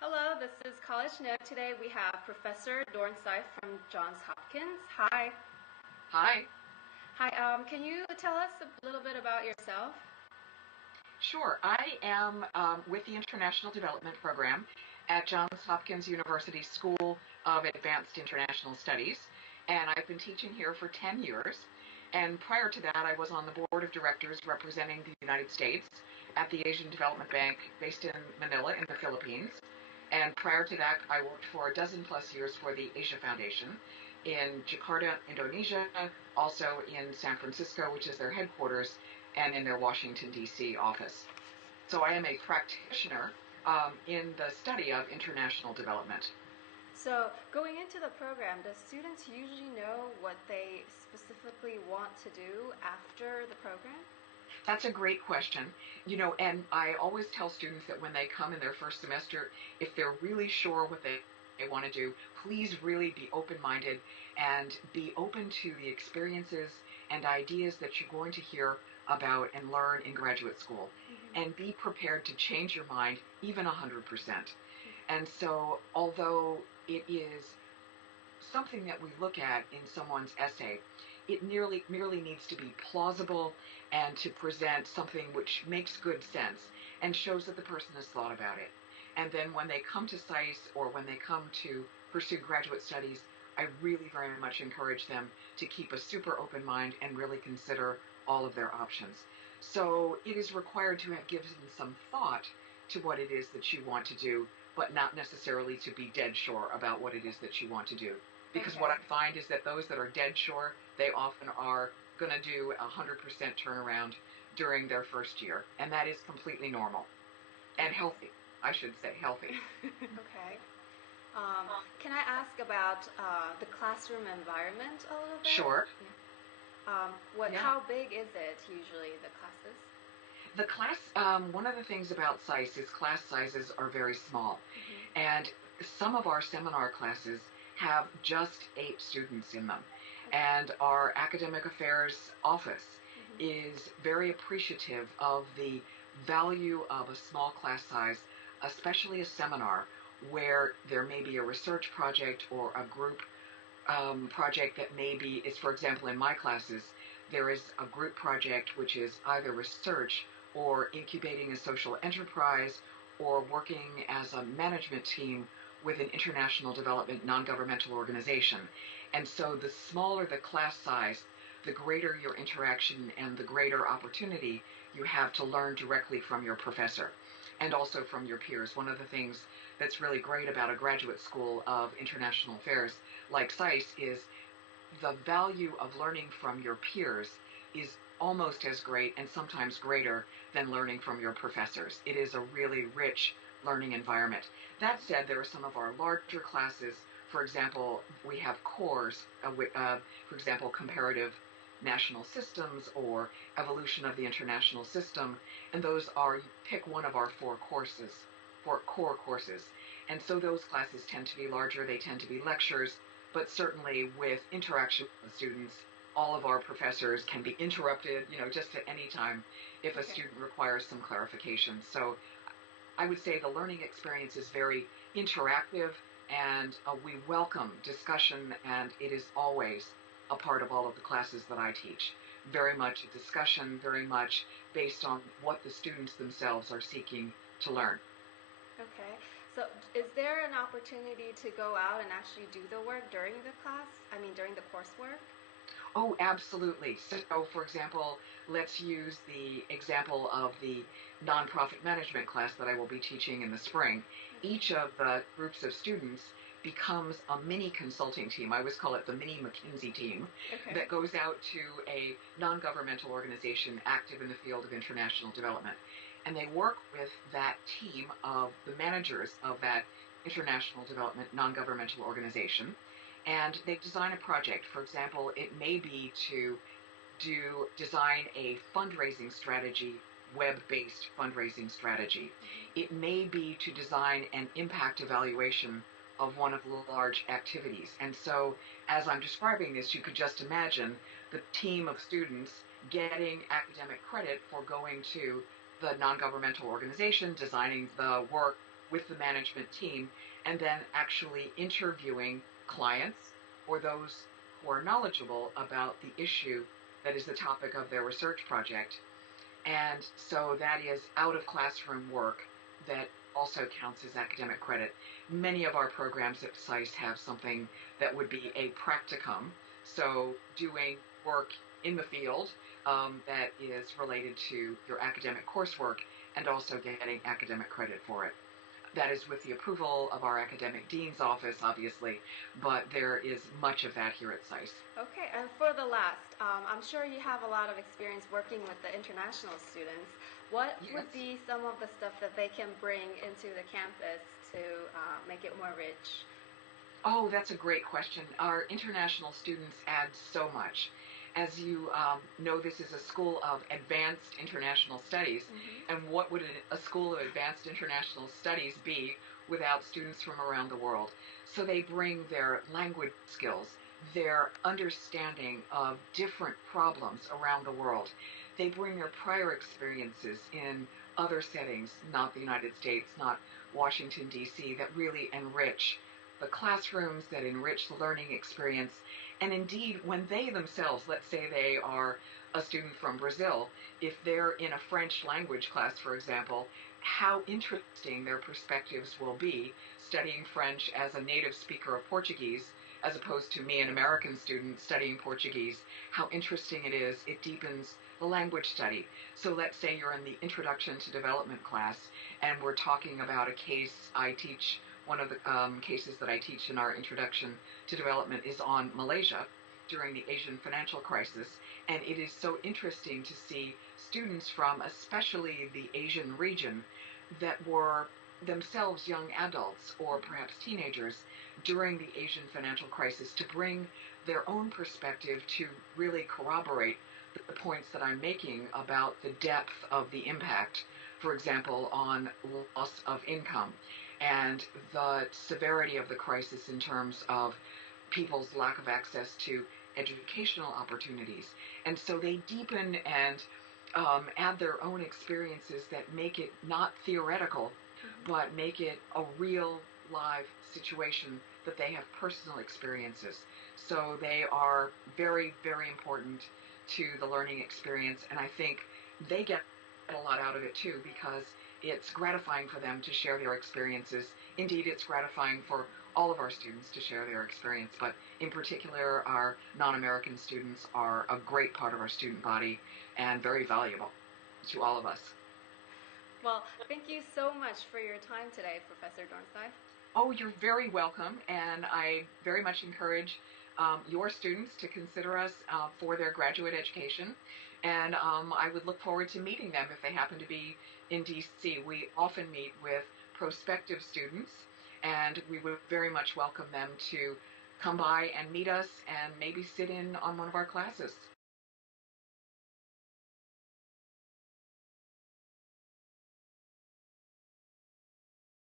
Hello, this is College Note. Today we have Professor Dornsife from Johns Hopkins. Hi. Hi. Hi, can you tell us a little bit about yourself? Sure. I am with the International Development Program at Johns Hopkins University School of Advanced International Studies, and I've been teaching here for 10 years. And prior to that, I was on the board of directors representing the United States at the Asian Development Bank based in Manila in the Philippines. And prior to that, I worked for a dozen plus years for the Asia Foundation in Jakarta, Indonesia, also in San Francisco, which is their headquarters, and in their Washington, D.C. office. So I am a practitioner in the study of international development. So, going into the program, does students usually know what they specifically want to do after the program? That's a great question. And I always tell students that when they come in their first semester, if they're really sure what they want to do, please really be open-minded and be open to the experiences and ideas that you're going to hear about and learn in graduate school. And be prepared to change your mind even 100%. And so, although it is something that we look at in someone's essay, it merely needs to be plausible and to present something which makes good sense and shows that the person has thought about it. And then when they come to SICE or when they come to pursue graduate studies, I really very much encourage them to keep a super open mind and really consider all of their options. So it is required to have given some thought to what it is that you want to do, but not necessarily to be dead sure about what it is that you want to do. Because what I find is that those that are dead sure, they often are going to do 100% turnaround during their first year. And that is completely normal. And healthy, I should say, healthy. Okay. Can I ask about the classroom environment a little bit? Sure. Yeah. How big is it usually, the classes? The class, one of the things about SICE is class sizes are very small. And some of our seminar classes have just 8 students in them. And our academic affairs office is very appreciative of the value of a small class size, especially a seminar where there may be a research project or a group project that maybe is, for example, in my classes, there is a group project which is either research or incubating a social enterprise or working as a management team with an international development non-governmental organization. And so the smaller the class size, the greater your interaction and the greater opportunity you have to learn directly from your professor and also from your peers. One of the things that's really great about a graduate school of international affairs like SICE is the value of learning from your peers is almost as great and sometimes greater than learning from your professors. It is a really rich learning environment. That said, there are some of our larger classes. For example, we have cores, for example, comparative national systems or evolution of the international system, and those are, you pick one of our 4 core courses. And so those classes tend to be larger, they tend to be lectures, but certainly with interaction with students, all of our professors can be interrupted, just at any time if a student requires some clarification. So I would say the learning experience is very interactive, and we welcome discussion, and it is always a part of all of the classes that I teach. Very much a discussion, very much based on what the students themselves are seeking to learn. Okay. So is there an opportunity to go out and actually do the work during the class? During the coursework? Oh, absolutely. So, for example, let's use the example of the nonprofit management class that I will be teaching in the spring. Each of the groups of students becomes a mini consulting team. I always call it the mini McKinsey team that goes out to a non-governmental organization active in the field of international development. And they work with that team of the managers of that international development non-governmental organization, and they design a project. For example, it may be to design a fundraising strategy, web-based fundraising strategy. It may be to design an impact evaluation of one of the large activities. And so, as I'm describing this, you could just imagine the team of students getting academic credit for going to the non-governmental organization, designing the work, with the management team, and then actually interviewing clients or those who are knowledgeable about the issue that is the topic of their research project. And so that is out of classroom work that also counts as academic credit. Many of our programs at SICE have something that would be a practicum, so doing work in the field that is related to your academic coursework and also getting academic credit for it. That is with the approval of our academic dean's office, obviously, but there is much of that here at SICE. Okay, and for the last, I'm sure you have a lot of experience working with the international students. What Yes. would be some of the stuff that they can bring into the campus to make it more rich? Oh, that's a great question. Our international students add so much. As you know, this is a school of advanced international studies, and what would a school of advanced international studies be without students from around the world? So they bring their language skills, their understanding of different problems around the world. They bring their prior experiences in other settings, not the United States, not Washington, D.C., that really enrich the classrooms, that enrich the learning experience. And indeed, when they themselves, let's say they are a student from Brazil, if they're in a French language class, for example, how interesting their perspectives will be studying French as a native speaker of Portuguese, as opposed to me, an American student, studying Portuguese. How interesting it is. It deepens the language study. So let's say you're in the Introduction to Development class, and we're talking about a case I teach. One of the cases that I teach in our Introduction to Development is on Malaysia during the Asian financial crisis, and it is so interesting to see students from especially the Asian region that were themselves young adults or perhaps teenagers during the Asian financial crisis to bring their own perspective to really corroborate the points that I'm making about the depth of the impact, for example, on loss of income and the severity of the crisis in terms of people's lack of access to educational opportunities. And so they deepen and add their own experiences that make it not theoretical, but make it a real live situation that they have personal experiences. So they are very, very important to the learning experience, and I think they get a lot out of it too, because it's gratifying for them to share their experiences. Indeed, it's gratifying for all of our students to share their experience, but in particular, our non-American students are a great part of our student body and very valuable to all of us. Well, thank you so much for your time today, Professor Dornsife. Oh, you're very welcome, and I very much encourage your students to consider us for their graduate education, and I would look forward to meeting them if they happen to be in DC. We often meet with prospective students, and we would very much welcome them to come by and meet us and maybe sit in on one of our classes.